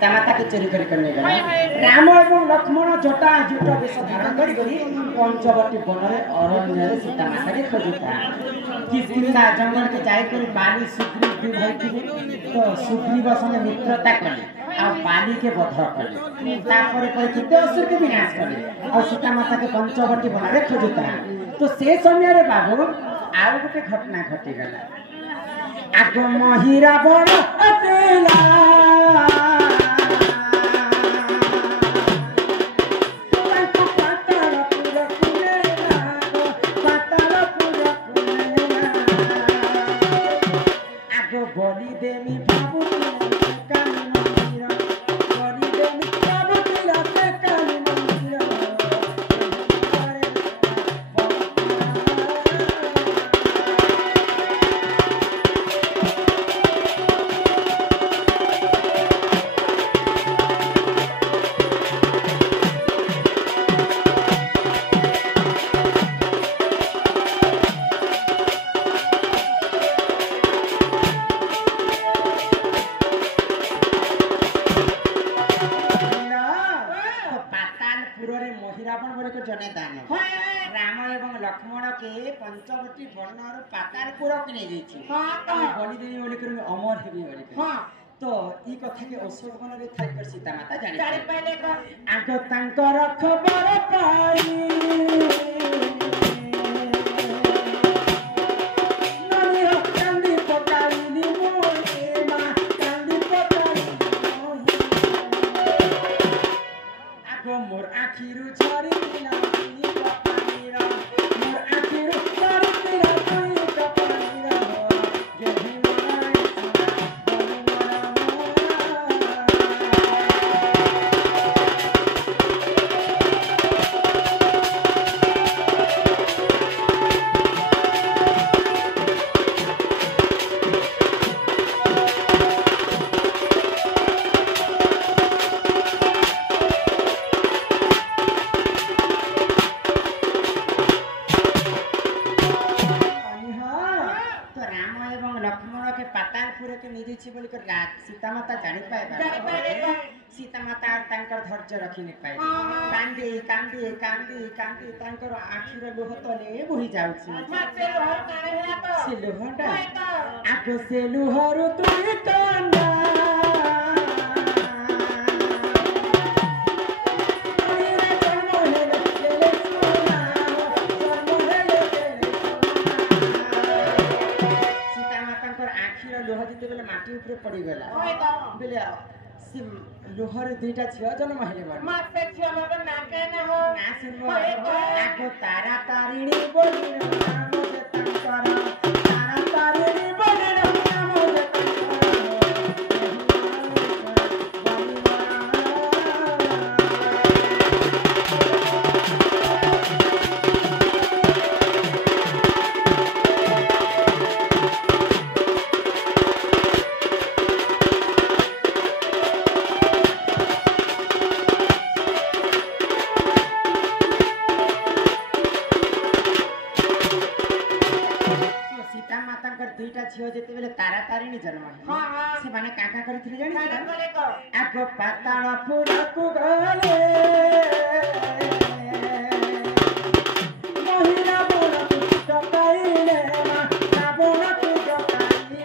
सीतामाता के चोरी करने गला राम एवं लक्ष्मण जटा जुट वेश धारण करी पंचवटी वन में अरण्य सीतामाता के खोजुता किसकिंदा जंगल के जाई कर बाली सुग्रीव दू भाई थे तो सुग्रीव संगे मित्रता कले आ बाली के वध कले तापर पर किते असुर के विनाश कले आ सीतामाता के पंचवटी वन में खोजुता तो से समय रे बाबू आउ गोटे घटना घटी गला आग महिरा बड़ अकेला बलि देमी बाबू काली मंदिर बलि देमी बाबू काली मंदिर जने दान राम एवं लक्ष्मण के पंचवटी वन पातालपुर के नहीं जाइछि बलि देवी बोली कर अमर हेबी बोली तो ई कथा के अशोक वन रे थाई कर सीता माता जानि पाइले आगो तांकर खबर पाई मोर आखिरु छरी दिला तुई कपानीरा मोर आखिरु छरी दिला तुई कपानीरा गेही मोराई सीता माता जानी पाए सीता माता तांकर धैर्य रखी नहीं पाए कांदी कांदी कांदी कांदी तांकर आखिर लुह तले बोही जाउछि से लुहटा आको से लुहरु तुई कांदा माटी ऊपर पड़ी गला बेले से लोहर दुईटा छिया जन्म हेले बार माते छिया मगर ना के ना हो ना सुनो आगो तारा तारिणी बोली नाम जतन कर तारा तारिणी बोली नाम जतन तारा तारिणी जन्म से माने काका करथिले जानि आगो पाताल पुरा को गले महिला बोला तो काईले ना बोला तो काईले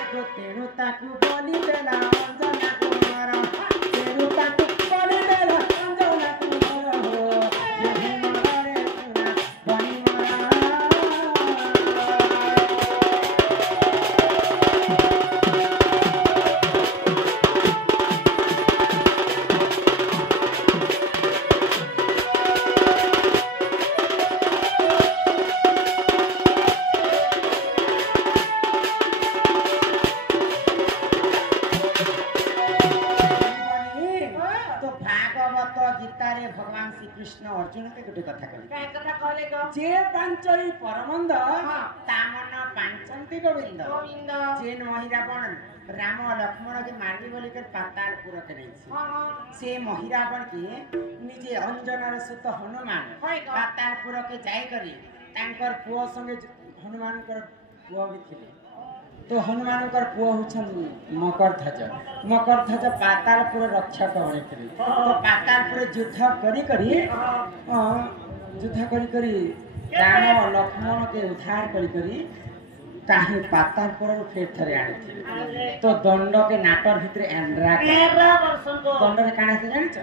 आगो तेनु ताकू बोली देला अंजना कुमार तेनु ताकू बोली देला अंजना कुमार हो यही मारे सुना बनी कृष्ण अर्जुन के गोटे कथा कहले जे पांचई परमंद तामन पांचंती गोविंद जेन महिरावण राम लक्ष्मण के मारबी बोली कर पातालपुर के नहीं से महिरावण के निजे अंजनर सुत हनुमान पातालपुर के जाय करी तांकर पुओ संगे हनुमान कर पुओ भी थिले तो हनुमान पुओ हूँ मकरध्वज पातालपुर रक्षक बने तो पातालपुर युद्ध करी राम लक्ष्मण के उद्धार करी काहे पातालपुर फेर थरे आनी तो दंड के नाटर भितर एंड्रा दंड रे काना से जानि छ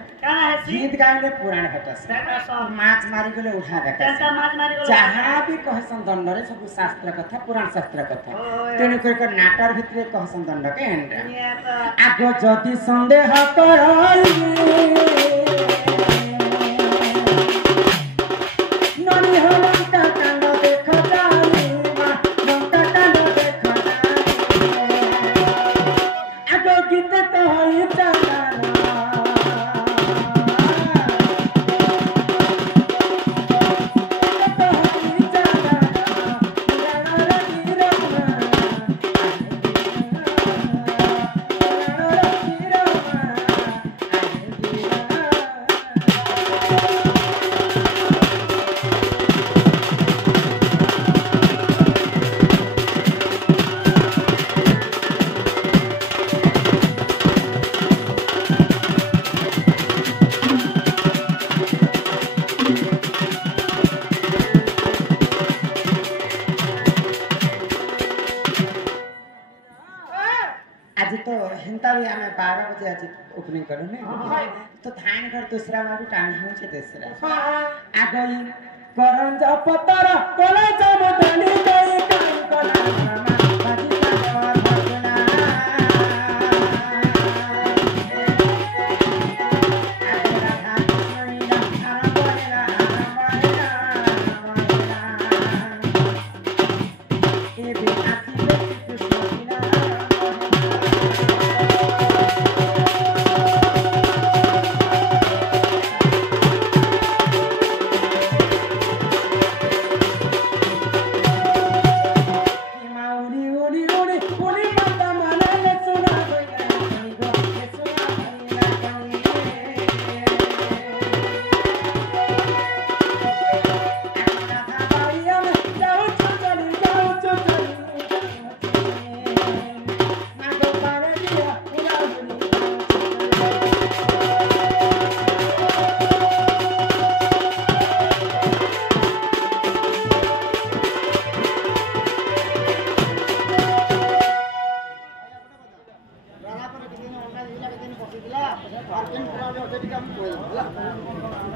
गीत गाइले पुराण भेटस माछ मारी गले उठा देखा जहाँ भी कहसन दंड रे सब शास्त्र कथा पुराण शास्त्र कथा तेनु कर नाटर भितर कहसन दंड के एंड्रा आगो जदि संदेह करई ननी हलंका कांड देख आज तो हेंता भी हमें 12 बजे आज ओपनिंग करू ने तो धान घर दूसरा में भी टाइम हो छे दूसरा आगई करंज पतर कॉलेज मदनी गई काम कला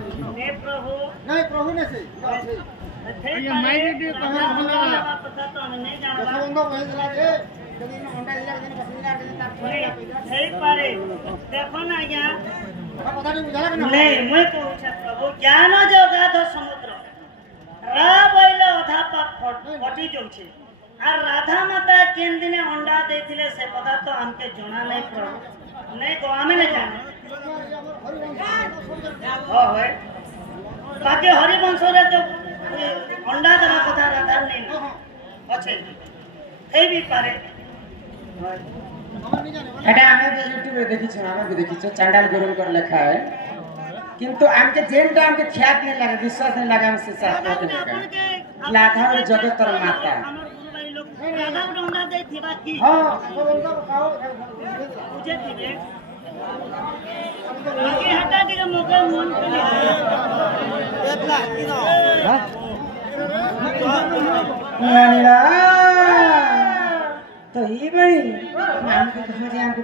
नहीं प्रभु ने से ये माइक दे कहां भला पता तो हमें नहीं जाना बंदो कह दिला जे कदी अंडा दिला कदी बस दिला कदी ताप सही पारे देखो ना यहाँ पता नहीं बुझाला कि नहीं मैं कहूछ प्रभु ज्ञान जोगा तो समुद्र रा बोइले अधा पाप फटी जोछे आ राधा माता केन दिने अंडा देथिले से पता तो हमके जणा नहीं प्रभु नहीं को हमें नहीं जाने हो होय बाकी हरिवंश रे जो अंडा देवा कथा राधा नहीं अच्छे हे भी पारे एटा हमें भी YouTube रे देखि छ हमें भी देखि छ चांडाल गुरु कर लिखा है किंतु हमके जेन टाइम के ख्यात नहीं लगे विश्वास नहीं लगा हमसे शास्त्र के लगा राधा और जगत तर माता राधा को अंडा दे थी बाकी हां वो उनका खाओ पूजे थी बाकी हटा के मौका मन पे एतला किनो हां तो ही भाई नाम को कहां जाए हमको